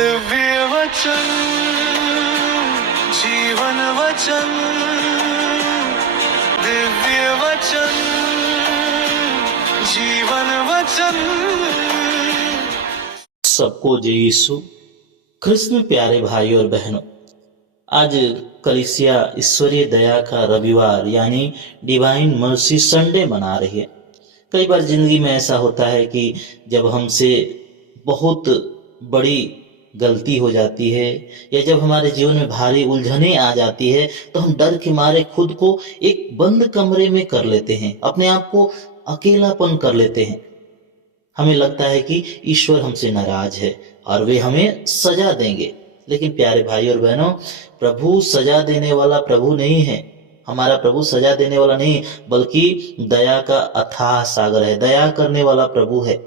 दिव्य वचन जीवन वचन दिव्य वचन जीवन वचन। सबको जय यीशु ख्रिस्त में प्यारे भाई और बहनों, आज कलीसिया ईश्वरीय दया का रविवार यानी डिवाइन मर्सी संडे मना रही है। कई बार जिंदगी में ऐसा होता है कि जब हमसे बहुत बड़ी गलती हो जाती है या जब हमारे जीवन में भारी उलझनें आ जाती है तो हम डर के मारे खुद को एक बंद कमरे में कर लेते हैं, अपने आप को अकेलापन कर लेते हैं। हमें लगता है कि ईश्वर हमसे नाराज है और वे हमें सजा देंगे। लेकिन प्यारे भाई और बहनों, प्रभु सजा देने वाला प्रभु नहीं है। हमारा प्रभु सजा देने वाला नहीं बल्कि दया का अथाह सागर है, दया करने वाला प्रभु है।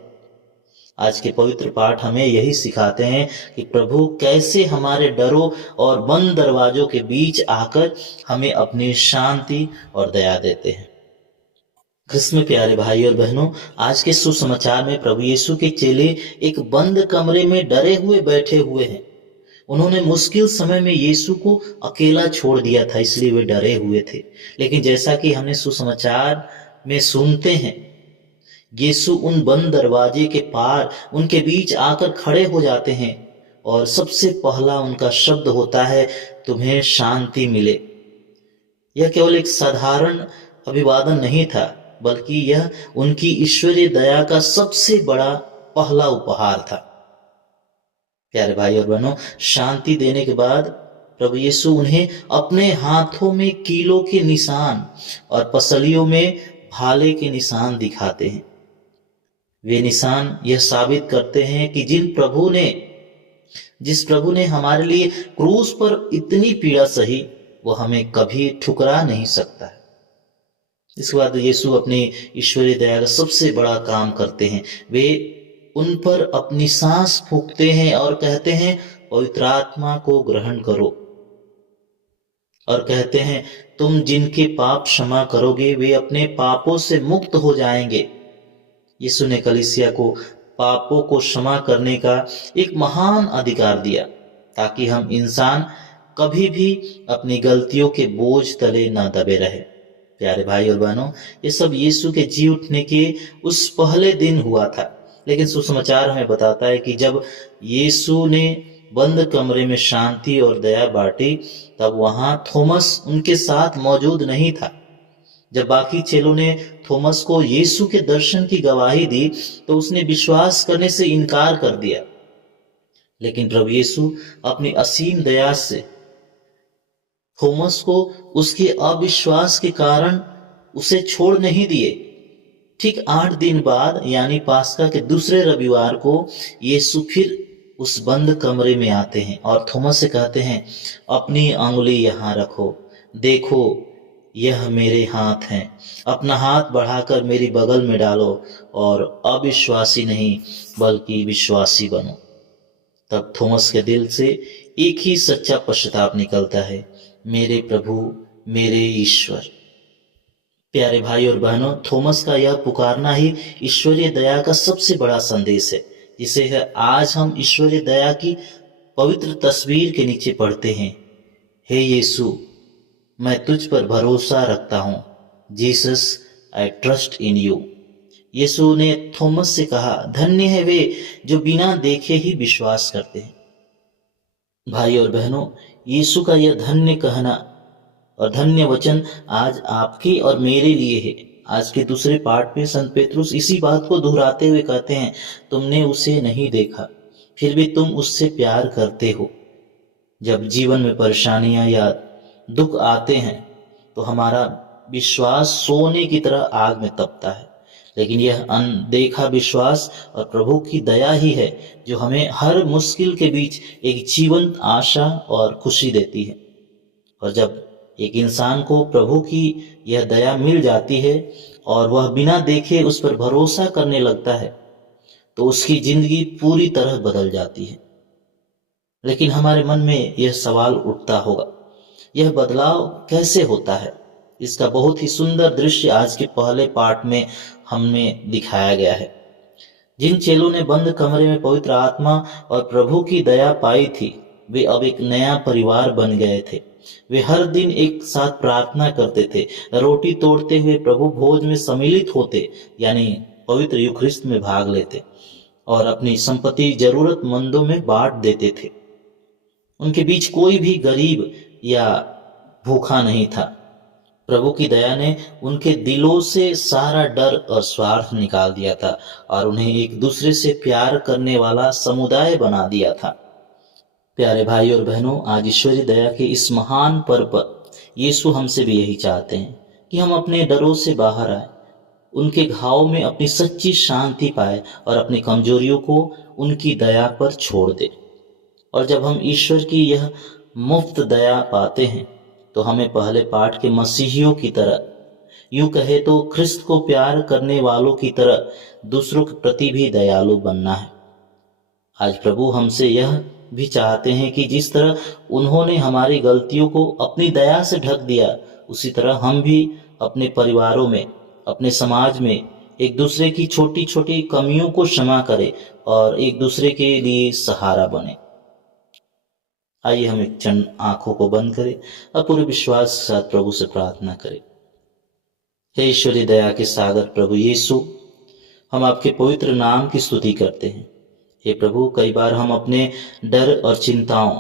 आज के पवित्र पाठ हमें यही सिखाते हैं कि प्रभु कैसे हमारे डरों और बंद दरवाजों के बीच आकर हमें अपनी शांति और दया देते हैं। ख्रिस्त में प्यारे भाई और बहनों, आज के सुसमाचार में प्रभु यीशु के चेले एक बंद कमरे में डरे हुए बैठे हुए हैं। उन्होंने मुश्किल समय में यीशु को अकेला छोड़ दिया था, इसलिए वे डरे हुए थे। लेकिन जैसा कि हमने सुसमाचार में सुनते हैं, यीशु उन बंद दरवाजे के पार उनके बीच आकर खड़े हो जाते हैं और सबसे पहला उनका शब्द होता है, तुम्हें शांति मिले। यह केवल एक साधारण अभिवादन नहीं था, बल्कि यह उनकी ईश्वरीय दया का सबसे बड़ा पहला उपहार था। प्यारे भाई और बहनों, शांति देने के बाद प्रभु यीशु उन्हें अपने हाथों में कीलों के निशान और पसलियों में भाले के निशान दिखाते हैं। वे निशान यह साबित करते हैं कि जिस प्रभु ने हमारे लिए क्रूस पर इतनी पीड़ा सही, वो हमें कभी ठुकरा नहीं सकता है। इसके बाद यीशु अपनी ईश्वरीय दया का सबसे बड़ा काम करते हैं। वे उन पर अपनी सांस फूंकते हैं और कहते हैं, पवित्र आत्मा को ग्रहण करो, और कहते हैं, तुम जिनके पाप क्षमा करोगे वे अपने पापों से मुक्त हो जाएंगे। यीशु ने कलीसिया को पापों को क्षमा करने का एक महान अधिकार दिया, ताकि हम इंसान कभी भी अपनी गलतियों के बोझ तले न दबे रहे। प्यारे भाई और बहनों, ये सब यीशु के जी उठने के उस पहले दिन हुआ था। लेकिन सुसमाचार हमें बताता है कि जब यीशु ने बंद कमरे में शांति और दया बांटी, तब वहां थॉमस उनके साथ मौजूद नहीं था। जब बाकी चेलों ने थॉमस को यीशु के दर्शन की गवाही दी तो उसने विश्वास करने से इनकार कर दिया। लेकिन प्रभु यीशु अपनी असीम दया से थॉमस को उसके अविश्वास के कारण उसे छोड़ नहीं दिए। ठीक 8 दिन बाद यानी पास्का के दूसरे रविवार को यीशु फिर उस बंद कमरे में आते हैं और थॉमस से कहते हैं, अपनी अंगुली यहाँ रखो, देखो यह मेरे हाथ हैं, अपना हाथ बढ़ाकर मेरी बगल में डालो और अविश्वासी नहीं बल्कि विश्वासी बनो। तब थॉमस के दिल से एक ही सच्चा पश्चाताप निकलता है, मेरे प्रभु, मेरे ईश्वर। प्यारे भाई और बहनों, थॉमस का यह पुकारना ही ईश्वरीय दया का सबसे बड़ा संदेश है, जिसे है आज हम ईश्वरीय दया की पवित्र तस्वीर के नीचे पढ़ते हैं। हे यीशु, मैं तुझ पर भरोसा रखता हूं। Jesus, I trust in you. यीशु ने थॉमस से कहा, धन्य है वे जो बिना देखे ही विश्वास करते हैं। भाई और बहनों, यीशु का यह धन्य कहना और धन्य वचन आज आपके और मेरे लिए है। आज के दूसरे पाठ में संत पेतरुस इसी बात को दोहराते हुए कहते हैं, तुमने उसे नहीं देखा फिर भी तुम उससे प्यार करते हो। जब जीवन में परेशानियां या दुख आते हैं तो हमारा विश्वास सोने की तरह आग में तपता है, लेकिन यह अनदेखा विश्वास और प्रभु की दया ही है जो हमें हर मुश्किल के बीच एक जीवंत आशा और खुशी देती है। और जब एक इंसान को प्रभु की यह दया मिल जाती है और वह बिना देखे उस पर भरोसा करने लगता है, तो उसकी जिंदगी पूरी तरह बदल जाती है। लेकिन हमारे मन में यह सवाल उठता होगा, यह बदलाव कैसे होता है? इसका बहुत ही सुंदर दृश्य आज के पहले पाठ में हमें दिखाया गया है। जिन चेलों ने बंद कमरे में पवित्र आत्मा और प्रभु की दया पाई थी, वे अब एक नया परिवार बन गए थे। वे हर दिन एक साथ प्रार्थना करते थे, रोटी तोड़ते हुए प्रभु भोज में सम्मिलित होते, यानी पवित्र यूखरिस्त में भाग लेते और अपनी संपत्ति जरूरतमंदों में बांट देते थे। उनके बीच कोई भी गरीब या भूखा नहीं था। प्रभु की दया ने उनके दिलों से सारा डर और स्वार्थ निकाल दिया था और उन्हें एक दूसरे से प्यार करने वाला समुदाय बना दिया था। प्यारे भाई और बहनों, आज ईश्वरी दया के इस महान पर्व पर यीशु हमसे भी यही चाहते हैं कि हम अपने डरों से बाहर आए, उनके घाव में अपनी सच्ची शांति पाए और अपनी कमजोरियों को उनकी दया पर छोड़ दें। और जब हम ईश्वर की यह मुफ्त दया पाते हैं तो हमें पहले पाठ के मसीहियों की तरह, यूं कहे तो ख्रिस्त को प्यार करने वालों की तरह दूसरों के प्रति भी दयालु बनना है। आज प्रभु हमसे यह भी चाहते हैं कि जिस तरह उन्होंने हमारी गलतियों को अपनी दया से ढक दिया, उसी तरह हम भी अपने परिवारों में, अपने समाज में एक दूसरे की छोटी छोटी कमियों को क्षमा करें और एक दूसरे के लिए सहारा बने। आइए हम एक क्षण आंखों को बंद करें और पूरे विश्वास के साथ प्रभु से प्रार्थना करें। हे ईश्वरी दया के सागर प्रभु यीशु, हम आपके पवित्र नाम की स्तुति करते हैं। हे प्रभु, कई बार हम अपने डर और चिंताओं,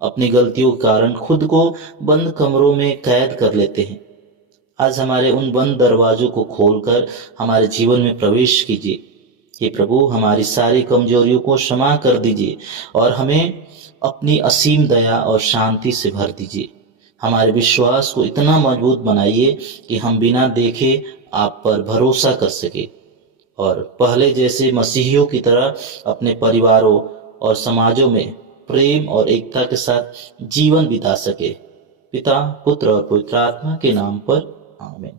अपनी गलतियों के कारण खुद को बंद कमरों में कैद कर लेते हैं। आज हमारे उन बंद दरवाजों को खोलकर हमारे जीवन में प्रवेश कीजिए। हे प्रभु, हमारी सारी कमजोरियों को क्षमा कर दीजिए और हमें अपनी असीम दया और शांति से भर दीजिए। हमारे विश्वास को इतना मजबूत बनाइए कि हम बिना देखे आप पर भरोसा कर सके और पहले जैसे मसीहियों की तरह अपने परिवारों और समाजों में प्रेम और एकता के साथ जीवन बिता सके। पिता, पुत्र और पवित्र आत्मा के नाम पर आमीन।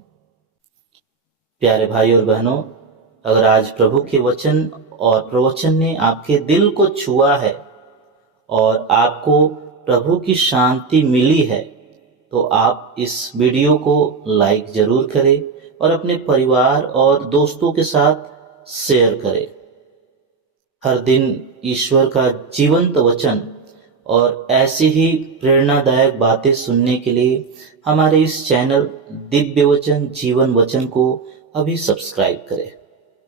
प्यारे भाई और बहनों, अगर आज प्रभु के वचन और प्रवचन ने आपके दिल को छुआ है और आपको प्रभु की शांति मिली है, तो आप इस वीडियो को लाइक जरूर करें और अपने परिवार और दोस्तों के साथ शेयर करें। हर दिन ईश्वर का जीवंत वचन और ऐसी ही प्रेरणादायक बातें सुनने के लिए हमारे इस चैनल दिव्य वचन जीवन वचन को अभी सब्सक्राइब करें।